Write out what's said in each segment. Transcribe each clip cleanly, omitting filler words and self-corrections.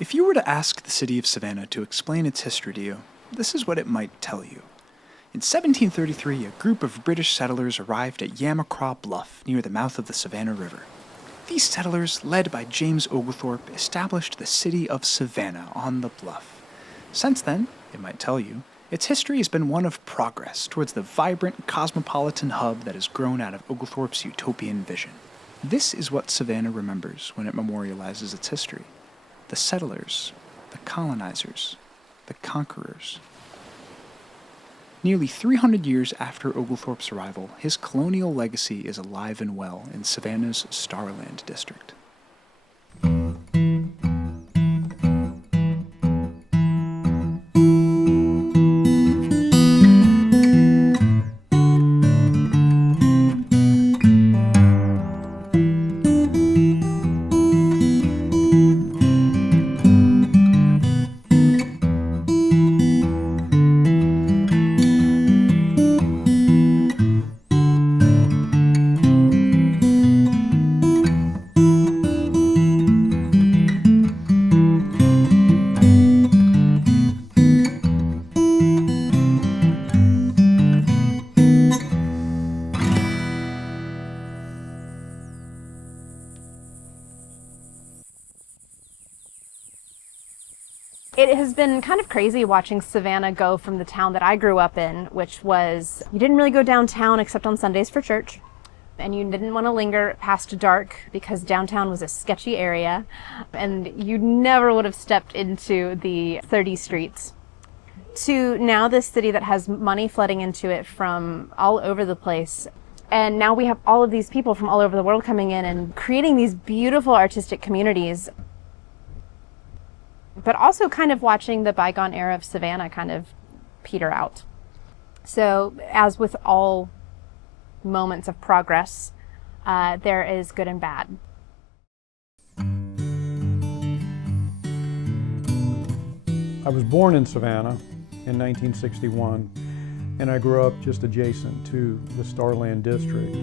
If you were to ask the city of Savannah to explain its history to you, this is what it might tell you. In 1733, a group of British settlers arrived at Yamacraw Bluff near the mouth of the Savannah River. These settlers, led by James Oglethorpe, established the city of Savannah on the bluff. Since then, it might tell you, its history has been one of progress towards the vibrant cosmopolitan hub that has grown out of Oglethorpe's utopian vision. This is what Savannah remembers when it memorializes its history. The settlers, the colonizers, the conquerors. Nearly 300 years after Oglethorpe's arrival, his colonial legacy is alive and well in Savannah's Starland district. It has been kind of crazy watching Savannah go from the town that I grew up in, which was, you didn't really go downtown except on Sundays for church, and you didn't want to linger past dark because downtown was a sketchy area, and you never would have stepped into the 30 streets, to now this city that has money flooding into it from all over the place. And now we have all of these people from all over the world coming in and creating these beautiful artistic communities, but also kind of watching the bygone era of Savannah kind of peter out. So as with all moments of progress, there is good and bad. I was born in Savannah in 1961, and I grew up just adjacent to the Starland district.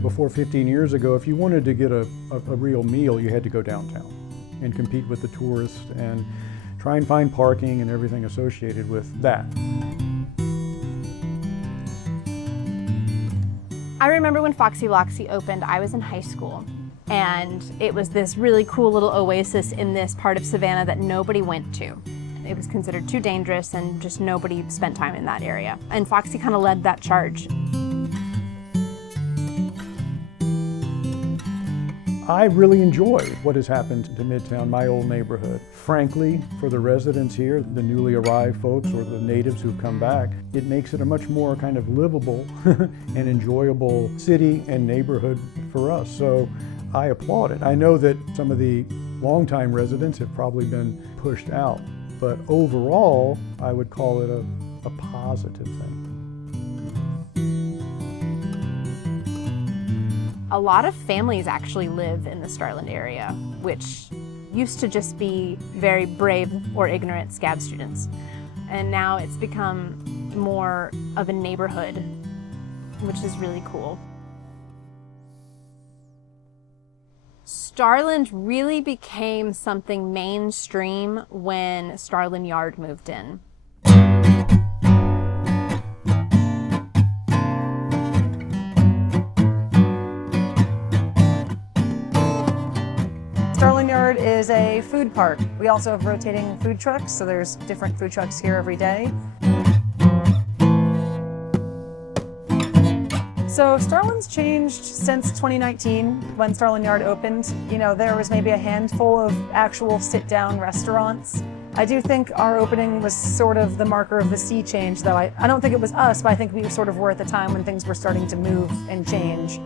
Before 15 years ago, if you wanted to get a real meal, you had to go downtown and compete with the tourists and try and find parking and everything associated with that. I remember when Foxy Loxy opened, I was in high school, and it was this really cool little oasis in this part of Savannah that nobody went to. It was considered too dangerous and just nobody spent time in that area. And Foxy kind of led that charge. I really enjoy what has happened to Midtown, my old neighborhood. Frankly, for the residents here, the newly arrived folks or the natives who've come back, it makes it a much more kind of livable and enjoyable city and neighborhood for us. So I applaud it. I know that some of the longtime residents have probably been pushed out, but overall, I would call it a positive thing. A lot of families actually live in the Starland area, which used to just be very brave or ignorant SCAD students. And now it's become more of a neighborhood, which is really cool. Starland really became something mainstream when Starland Yard moved in. Starland Yard is a food park. We also have rotating food trucks, so there's different food trucks here every day. So Starland's changed since 2019 when Starland Yard opened. You know, there was maybe a handful of actual sit-down restaurants. I do think our opening was sort of the marker of the sea change, though I don't think it was us, but I think we sort of were at the time when things were starting to move and change.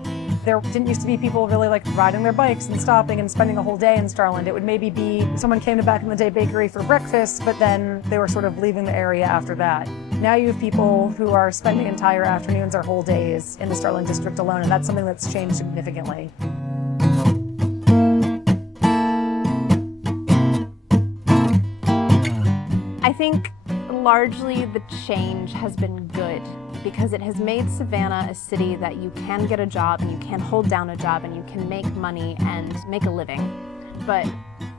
There didn't used to be people really like riding their bikes and stopping and spending a whole day in Starland. It would maybe be someone came to back in the day bakery for breakfast, but then they were sort of leaving the area after that. Now you have people who are spending entire afternoons or whole days in the Starland district alone, and that's something that's changed significantly. I think largely the change has been good because it has made Savannah a city that you can get a job and you can hold down a job and you can make money and make a living. but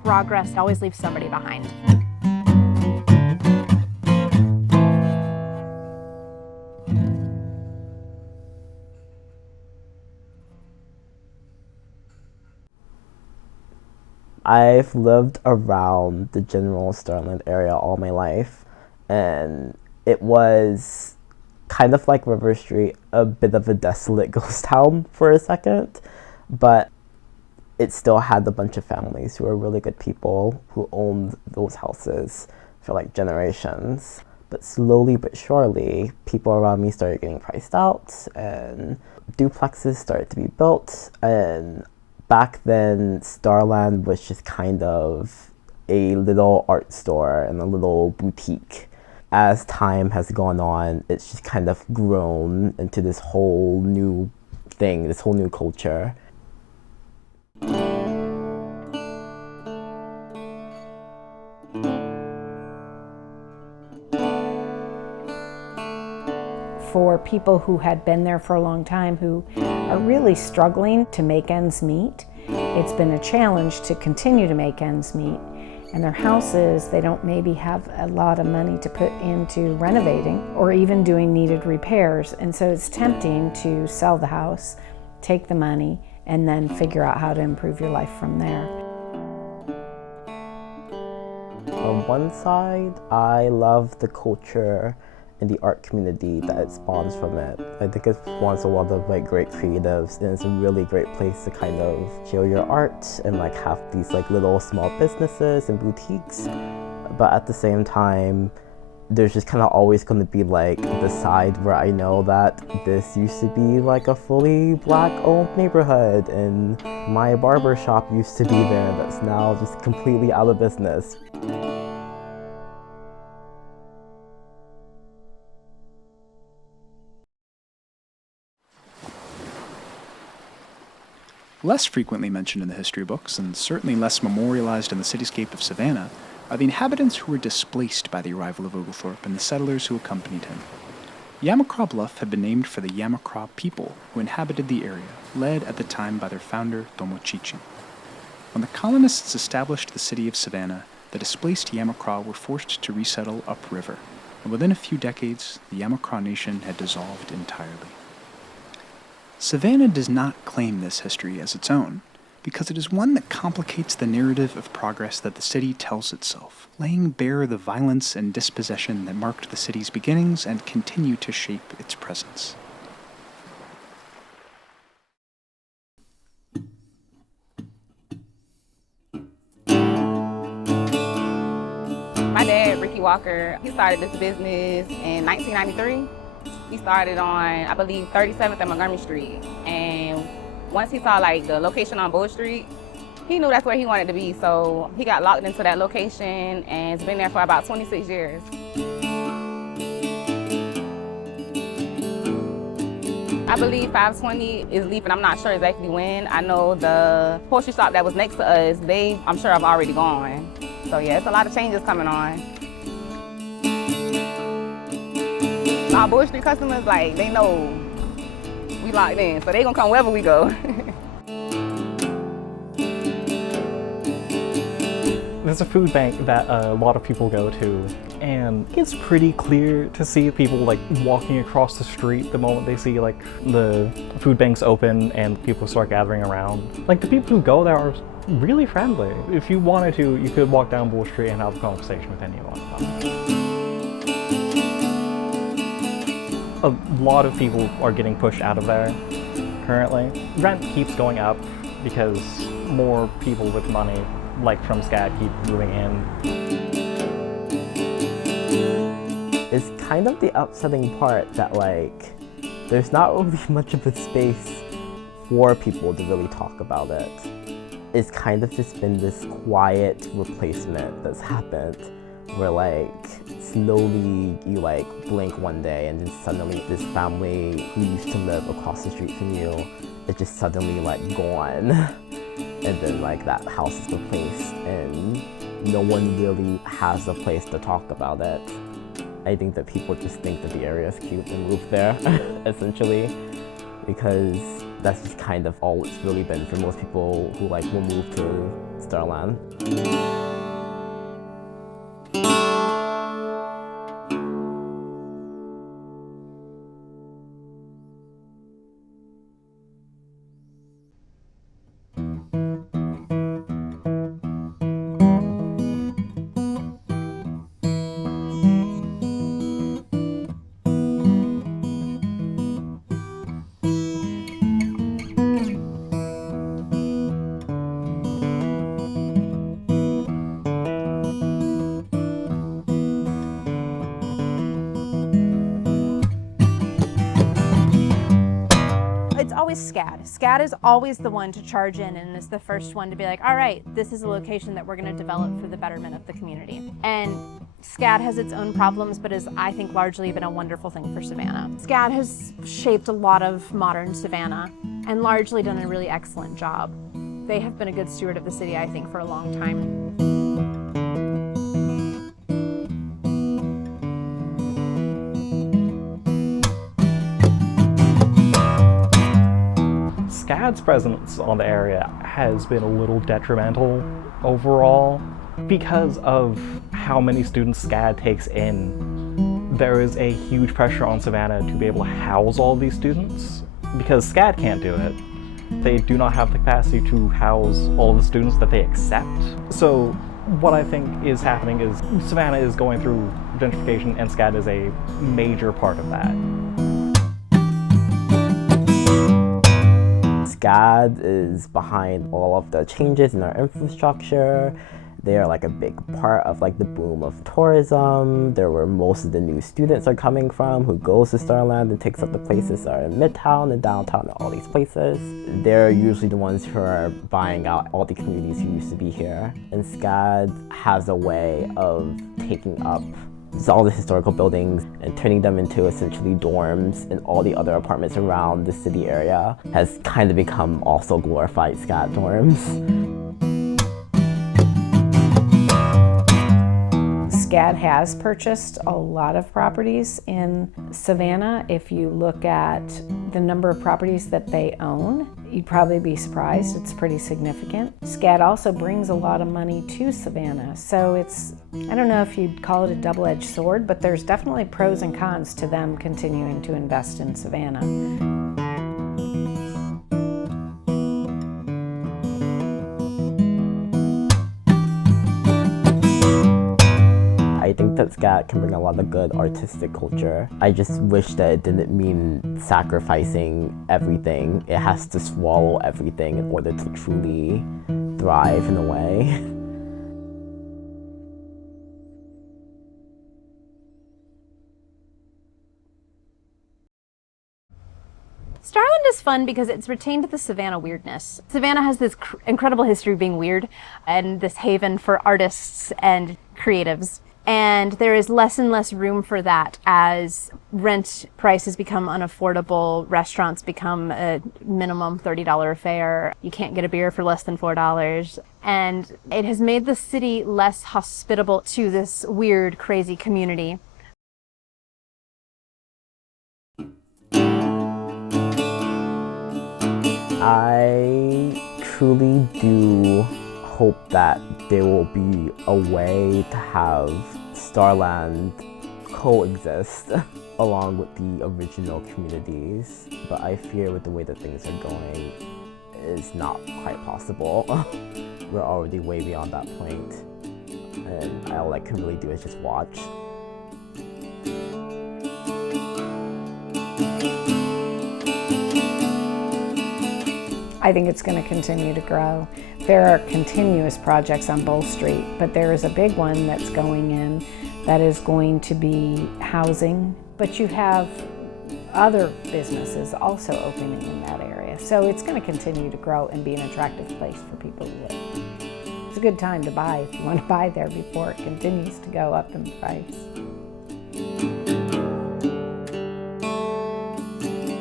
progress always leaves somebody behind. I've lived around the general Starland area all my life, and it was kind of like River Street, a bit of a desolate ghost town for a second, but it still had a bunch of families who were really good people who owned those houses for like generations. But slowly but surely, people around me started getting priced out, and duplexes started to be built, and back then, Starland was just kind of a little art store and a little boutique. As time has gone on, it's just kind of grown into this whole new thing, this whole new culture. For people who had been there for a long time, who are really struggling to make ends meet, it's been a challenge to continue to make ends meet. And their houses, they don't maybe have a lot of money to put into renovating or even doing needed repairs. And so it's tempting to sell the house, take the money, and then figure out how to improve your life from there. On one side, I love the culture and the art community that it spawns from it. I think it spawns a lot of like great creatives, and it's a really great place to kind of show your art and like have these like little small businesses and boutiques. But at the same time, there's just kind of always going to be like the side where I know that this used to be like a fully Black-owned neighborhood, and my barber shop used to be there that's now just completely out of business. Less frequently mentioned in the history books, and certainly less memorialized in the cityscape of Savannah, are the inhabitants who were displaced by the arrival of Oglethorpe and the settlers who accompanied him. Yamacraw Bluff had been named for the Yamacraw people who inhabited the area, led at the time by their founder, Tomochichi. When the colonists established the city of Savannah, the displaced Yamacraw were forced to resettle upriver, and within a few decades, the Yamacraw nation had dissolved entirely. Savannah does not claim this history as its own, because it is one that complicates the narrative of progress that the city tells itself, laying bare the violence and dispossession that marked the city's beginnings and continue to shape its presence. My dad, Ricky Walker, he started this business in 1993. He started on, I believe, 37th and Montgomery Street. And once he saw like the location on Bull Street, he knew that's where he wanted to be. So he got locked into that location and it's been there for about 26 years. I believe 520 is leaving. I'm not sure exactly when. I know the grocery shop that was next to us, I'm sure have already gone. So yeah, it's a lot of changes coming on. Our Bull Street customers, like, they know we locked in, so they gonna come wherever we go. There's a food bank that a lot of people go to, and it's pretty clear to see people like walking across the street the moment they see like the food bank's open and people start gathering around. Like the people who go there are really friendly. If you wanted to, you could walk down Bull Street and have a conversation with anyone. A lot of people are getting pushed out of there currently. Rent keeps going up because more people with money, like from SCAD, keep moving in. It's kind of the upsetting part that like there's not really much of a space for people to really talk about it. It's kind of just been this quiet replacement that's happened where like slowly you like blink one day and then suddenly this family who used to live across the street from you is just suddenly like gone, and then like that house is replaced and no one really has a place to talk about it. I think that people just think that the area is cute and move there essentially. because that's just kind of all it's really been for most people who like will move to Starland. It's always SCAD. SCAD is always the one to charge in and is the first one to be like, all right, this is a location that we're going to develop for the betterment of the community. And SCAD has its own problems, but has, I think, largely been a wonderful thing for Savannah. SCAD has shaped a lot of modern Savannah and largely done a really excellent job. They have been a good steward of the city, I think, for a long time. SCAD's presence on the area has been a little detrimental overall because of how many students SCAD takes in. There is a huge pressure on Savannah to be able to house all these students because SCAD can't do it. They do not have the capacity to house all the students that they accept. So what I think is happening is Savannah is going through gentrification and SCAD is a major part of that. SCAD is behind all of the changes in our infrastructure. They are like a big part of like the boom of tourism. They're where most of the new students are coming from, who goes to Starland and takes up the places that are in Midtown and downtown and all these places. They're usually the ones who are buying out all the communities who used to be here. And SCAD has a way of taking up all the historical buildings and turning them into essentially dorms, and all the other apartments around the city area has kind of become also glorified SCAD dorms. SCAD has purchased a lot of properties in Savannah. If you look at the number of properties that they own, you'd probably be surprised. It's pretty significant. SCAD also brings a lot of money to Savannah. So it's, I don't know if you'd call it a double-edged sword, but there's definitely pros and cons to them continuing to invest in Savannah. I think that SCAD can bring a lot of good artistic culture. I just wish that it didn't mean sacrificing everything. It has to swallow everything in order to truly thrive in a way. Starland is fun because it's retained the Savannah weirdness. Savannah has this incredible history of being weird and this haven for artists and creatives. And there is less and less room for that as rent prices become unaffordable, restaurants become a minimum $30 fare, you can't get a beer for less than $4. And it has made the city less hospitable to this weird, crazy community. I truly do hope that there will be a way to have Starland coexist along with the original communities, but I fear with the way that things are going, it's not quite possible. We're already way beyond that point, and all I can really do is just watch. I think it's going to continue to grow. There are continuous projects on Bull Street, but there is a big one that's going in that is going to be housing. But you have other businesses also opening in that area. So it's going to continue to grow and be an attractive place for people to live. It's a good time to buy if you want to buy there before it continues to go up in price.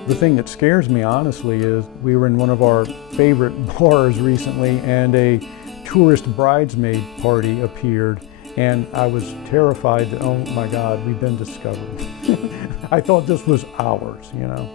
The thing that scares me, honestly, is we were in one of our favorite bars recently and a tourist bridesmaid party appeared, and I was terrified that, oh my God, we've been discovered. I thought this was ours, you know.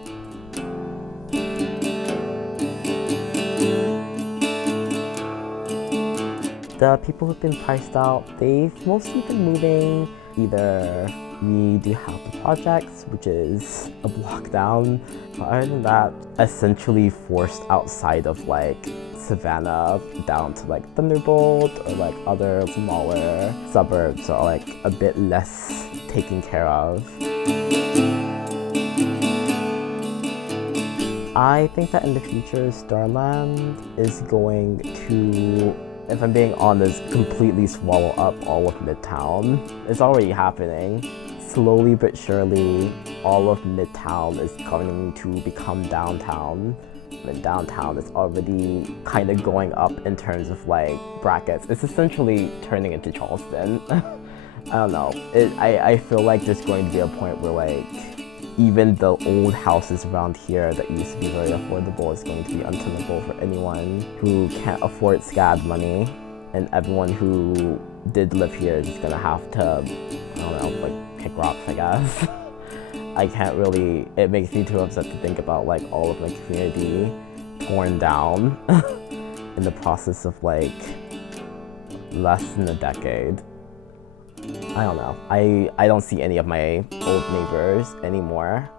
The people who've been priced out, they've mostly been moving. Either we do have the projects, which is a block down, but other than that, essentially forced outside of like Savannah down to like Thunderbolt or like other smaller suburbs are like a bit less taken care of. I think that in the future, Starland is going to, if I'm being honest, completely swallow up all of Midtown. It's already happening. Slowly but surely, all of Midtown is going to become downtown. And downtown is already kind of going up in terms of like brackets. It's essentially turning into Charleston. I don't know. I feel like there's going to be a point where like even the old houses around here that used to be very affordable is going to be untenable for anyone who can't afford SCAD money. And everyone who did live here is just gonna have to, I don't know, like pick rocks, I guess. I can't really, it makes me too upset to think about like all of my community torn down in the process of like less than a decade. I don't know. I don't see any of my old neighbors anymore.